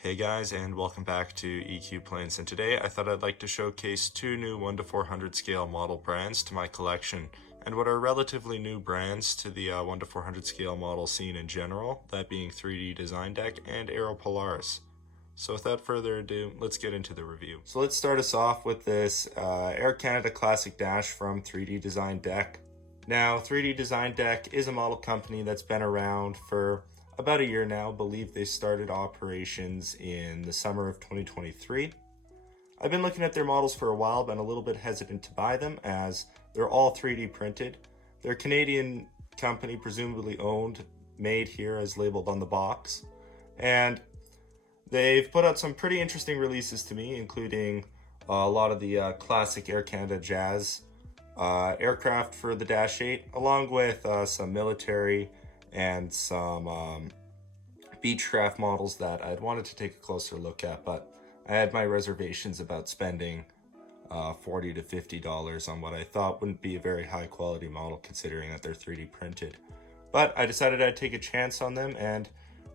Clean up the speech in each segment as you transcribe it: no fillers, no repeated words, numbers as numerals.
Hey guys, and welcome back to EQ Planes, and today I thought I'd like to showcase two new 1-400 scale model brands to my collection, and what are relatively new brands to the 1-400 scale model scene in general, that being 3D Design Deck and Aero Polaris. So without further ado, let's get into the review. So let's start us off with this Air Canada Classic Dash from 3D Design Deck. Now, 3D Design Deck is a model company that's been around for about a year now. I believe they started operations in the summer of 2023. I've been looking at their models for a while, but I'm a little bit hesitant to buy them as they're all 3D printed. They're a Canadian company, presumably owned, made here as labeled on the box. And they've put out some pretty interesting releases to me, including a lot of the classic Air Canada Jazz aircraft for the Dash 8, along with some military and some Beechcraft models that I'd wanted to take a closer look at, but I had my reservations about spending $40 to $50 on what I thought wouldn't be a very high quality model considering that they're 3D printed. But I decided I'd take a chance on them, and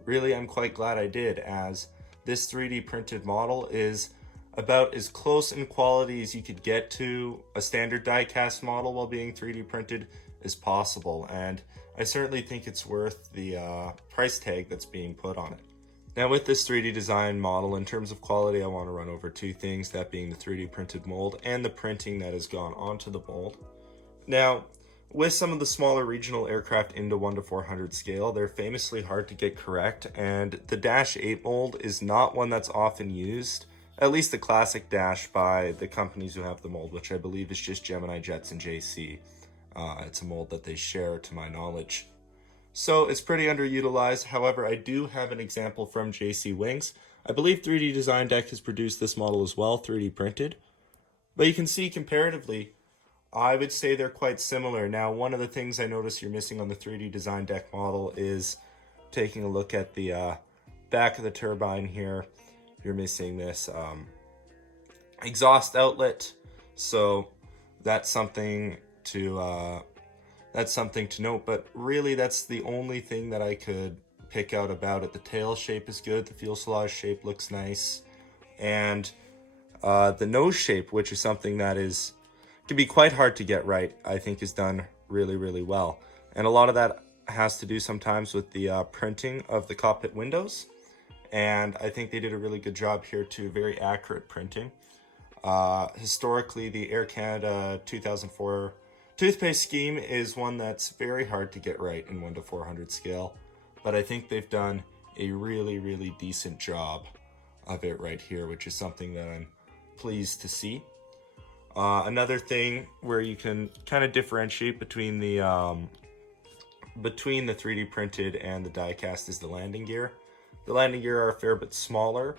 really I'm quite glad I did, as this 3D printed model is about as close in quality as you could get to a standard die-cast model while being 3D printed as possible, and I certainly think it's worth the price tag that's being put on it. Now, with this 3D design model, in terms of quality, I want to run over two things, that being the 3D printed mold and the printing that has gone onto the mold. Now, with some of the smaller regional aircraft into 1-400 scale, they're famously hard to get correct, and the Dash 8 mold is not one that's often used, at least the classic Dash, by the companies who have the mold, which I believe is just Gemini Jets and JC. It's a mold that they share, to my knowledge. So it's pretty underutilized. However, I do have an example from JC Wings. I believe 3D Design Deck has produced this model as well, 3D printed. But you can see comparatively, I would say they're quite similar. Now, one of the things I notice you're missing on the 3D Design Deck model is taking a look at the back of the turbine here. You're missing this exhaust outlet. So that's something to note, but really that's the only thing that I could pick out about it. The tail shape is good, the fuselage shape looks nice, and the nose shape, which is something that can be quite hard to get right, I think is done really, really well. And a lot of that has to do sometimes with the printing of the cockpit windows, and I think they did a really good job here too, very accurate printing. Historically, the Air Canada 2004 toothpaste scheme is one that's very hard to get right in 1-400 scale, but I think they've done a really, really decent job of it right here, which is something that I'm pleased to see. Another thing where you can kind of differentiate between the 3D printed and the die cast is the landing gear. The landing gear are a fair bit smaller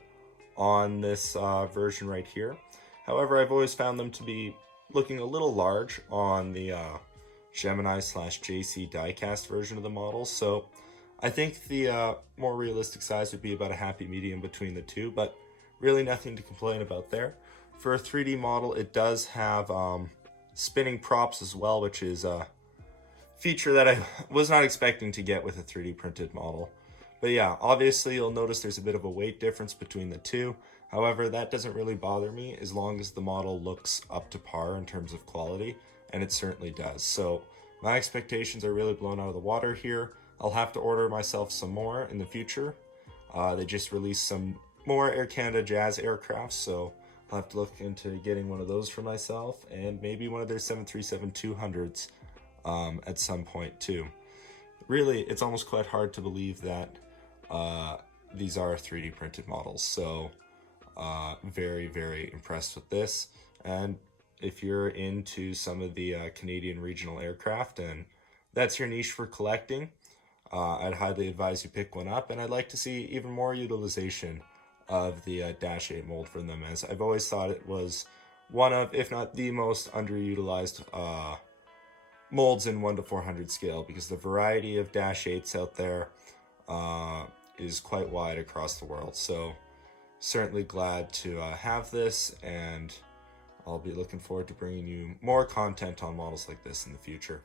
on this version right here. However, I've always found them to be looking a little large on the Gemini/JC diecast version of the model, so I think the more realistic size would be about a happy medium between the two, but really nothing to complain about there. For a 3D model, it does have spinning props as well, which is a feature that I was not expecting to get with a 3D printed model. But yeah, obviously you'll notice there's a bit of a weight difference between the two. However, that doesn't really bother me as long as the model looks up to par in terms of quality, and it certainly does. So my expectations are really blown out of the water here. I'll have to order myself some more in the future. They just released some more Air Canada Jazz aircraft, so I'll have to look into getting one of those for myself, and maybe one of their 737-200s at some point too. Really, it's almost quite hard to believe that these are 3D printed models, so very, very impressed with this. And if you're into some of the Canadian regional aircraft and that's your niche for collecting, I'd highly advise you pick one up, and I'd like to see even more utilization of the Dash 8 mold from them, as I've always thought it was one of, if not the most underutilized molds in 1-400 scale, because the variety of Dash 8s out there is quite wide across the world. So certainly glad to have this, and I'll be looking forward to bringing you more content on models like this in the future.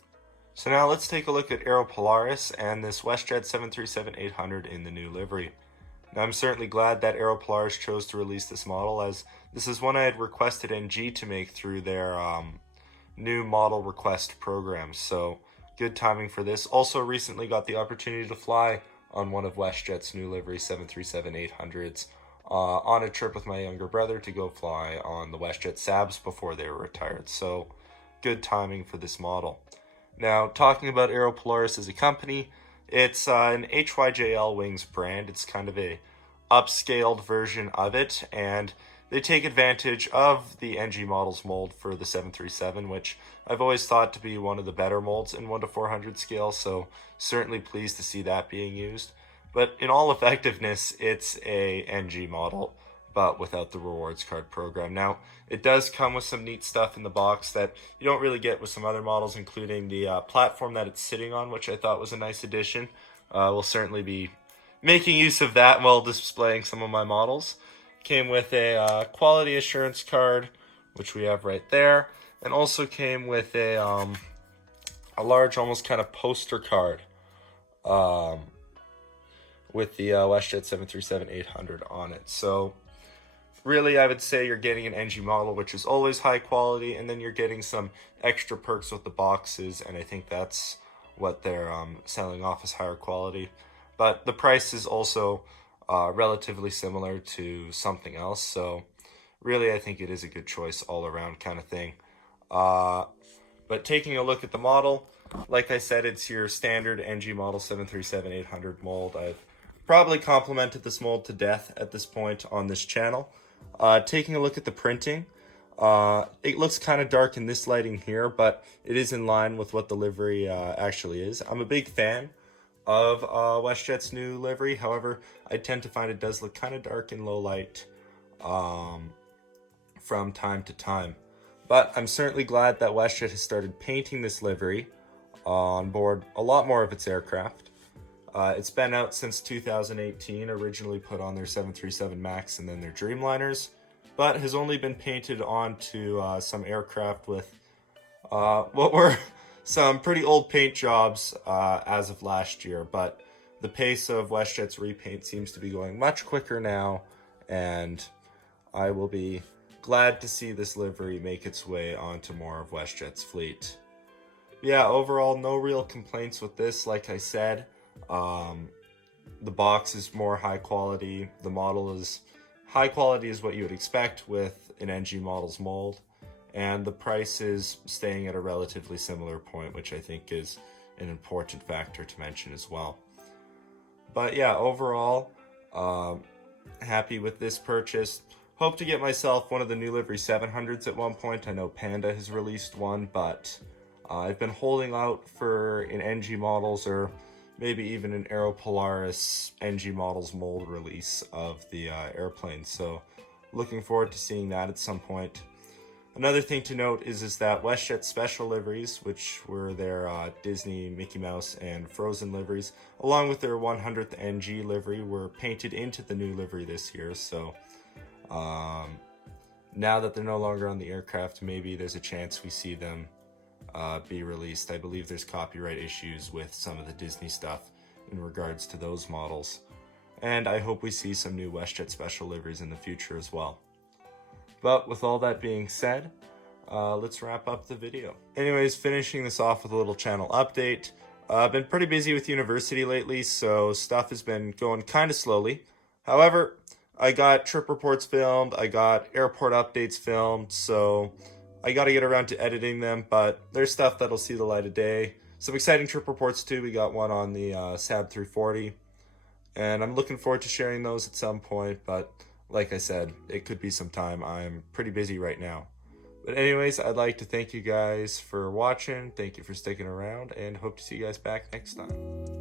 So now let's take a look at Aero Polaris and this Westjet 737-800 in the new livery. Now, I'm certainly glad that Aero Polaris chose to release this model, as this is one I had requested NG to make through their new model request program, so good timing for this. Also recently got the opportunity to fly on one of Westjet's new livery 737-800s on a trip with my younger brother to go fly on the Westjet Sabs before they were retired, so good timing for this model. Now, talking about Aero Polaris as a company, it's an HYJL wings brand. It's kind of a upscaled version of it, and they take advantage of the NG models mold for the 737, which I've always thought to be one of the better molds in 1:400 scale, so certainly pleased to see that being used. But in all effectiveness, it's a NG model, but without the rewards card program. Now, it does come with some neat stuff in the box that you don't really get with some other models, including the platform that it's sitting on, which I thought was a nice addition. We'll certainly be making use of that while displaying some of my models. Came with a quality assurance card, which we have right there, and also came with a large, almost kind of poster card with the Westjet 737-800 on it. So really, I would say you're getting an NG model, which is always high quality, and then you're getting some extra perks with the boxes, and I think that's what they're selling off as higher quality. But the price is also relatively similar to something else, so really I think it is a good choice all around kind of thing. But taking a look at the model, like I said, it's your standard NG model 737-800 mold. I've probably complimented this mold to death at this point on this channel. Taking a look at the printing, it looks kind of dark in this lighting here, but it is in line with what the livery actually is. I'm a big fan of Westjet's new livery. However, I tend to find it does look kind of dark in low light from time to time. But I'm certainly glad that Westjet has started painting this livery on board a lot more of its aircraft. It's been out since 2018, originally put on their 737 MAX and then their Dreamliners, but has only been painted onto some aircraft with what were some pretty old paint jobs as of last year. But the pace of Westjet's repaint seems to be going much quicker now, and I will be glad to see this livery make its way onto more of Westjet's fleet. Yeah, overall, no real complaints with this. Like I said, the box is more high quality. The model is high quality is what you would expect with an NG model's mold. And the price is staying at a relatively similar point, which I think is an important factor to mention as well. But yeah, overall, happy with this purchase. Hope to get myself one of the new livery 700s at one point. I know Panda has released one, but I've been holding out for an NG models or maybe even an Aero Polaris NG models mold release of the airplane. So looking forward to seeing that at some point. Another thing to note is that Westjet special liveries, which were their Disney, Mickey Mouse, and Frozen liveries, along with their 100th NG livery, were painted into the new livery this year. So now that they're no longer on the aircraft, maybe there's a chance we see them be released. I believe there's copyright issues with some of the Disney stuff in regards to those models. And I hope we see some new Westjet special liveries in the future as well. But with all that being said, let's wrap up the video. Anyways, finishing this off with a little channel update. I've been pretty busy with university lately, so stuff has been going kind of slowly. However, I got trip reports filmed, I got airport updates filmed, so I got to get around to editing them, but there's stuff that'll see the light of day. Some exciting trip reports too. We got one on the SAB 340, and I'm looking forward to sharing those at some point, but like I said, it could be some time. I'm pretty busy right now. But anyways, I'd like to thank you guys for watching. Thank you for sticking around, and hope to see you guys back next time.